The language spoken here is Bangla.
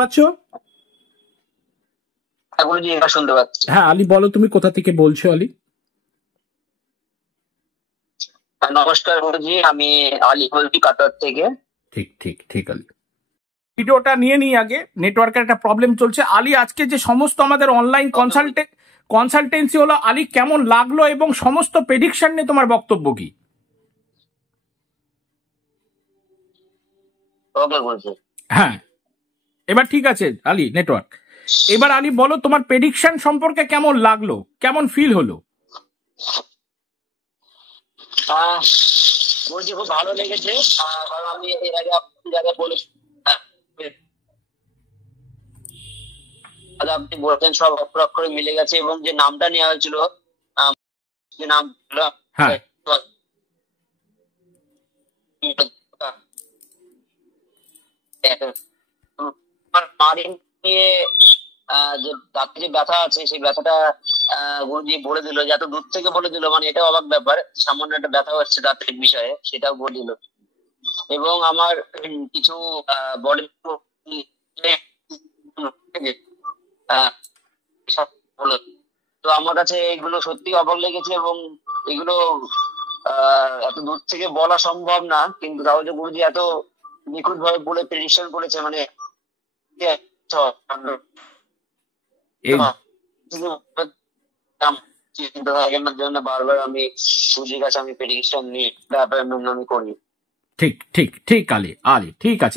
পাচ্ছ? গুরুজি এবার শুনতে পাচ্ছি। হ্যাঁ আলী বলো, তুমি কোথা থেকে বলছো আলী? নমস্কার গুরুজি, আমি আলী বলছি কাতার থেকে। ঠিক ঠিক ঠিক আলী, ভিডিওটা নিয়ে নিই আগে, নেটওয়ার্কের একটা প্রবলেম চলছে। আলী, আজকে যে সমস্ত আমাদের অনলাইন কনসালটেন্সি হলো, আলী কেমন লাগলো এবং সমস্ত প্রেডিকশন নিয়ে তোমার বক্তব্য কি? ওকে গুরুজি। হ্যাঁ এবার ঠিক আছে আলী, নেটওয়ার্ক। এবার আলী বলো, তোমার প্রেডিকশন সম্পর্কে কেমন লাগলো, কেমন ফিল হলো? গুরুজি খুব ভালো লেগেছে, কারণ আমি এর আগে আপনি যারা বলেছি, আপনি বলছেন সব অক্ষর অক্ষরে মিলে গেছে, এবং যে নামটা নেওয়া হয়েছিল, যে নাম হ্যাঁ নিয়ে যে দাঁতে যে ব্যথা আছে, সেই ব্যথাটা গুরুজি বলে দিল, যে এত দূর থেকে বলে দিল, মানে এটা অবাক ব্যাপার। সামান্য একটা ব্যথা হচ্ছে দাঁতের বিষয়ে, সেটাও বলে দিল। এবং আমার কিছু বডি তো আমার কাছে এগুলো সত্যি অবাক লেগেছে, এবং এগুলো এত দূর থেকে বলা সম্ভব না, কিন্তু তাও যে গুরুজি এত নিখুঁত ভাবে বলে প্রেডিকশন করেছে, মানে চিন্তা থাকেন না জন্য বারবার আমি গুরুজির কাছে আমি প্রেডিকশন নিয়ে আমি করি। ঠিক ঠিক ঠিক আলী, আলী ঠিক আছে।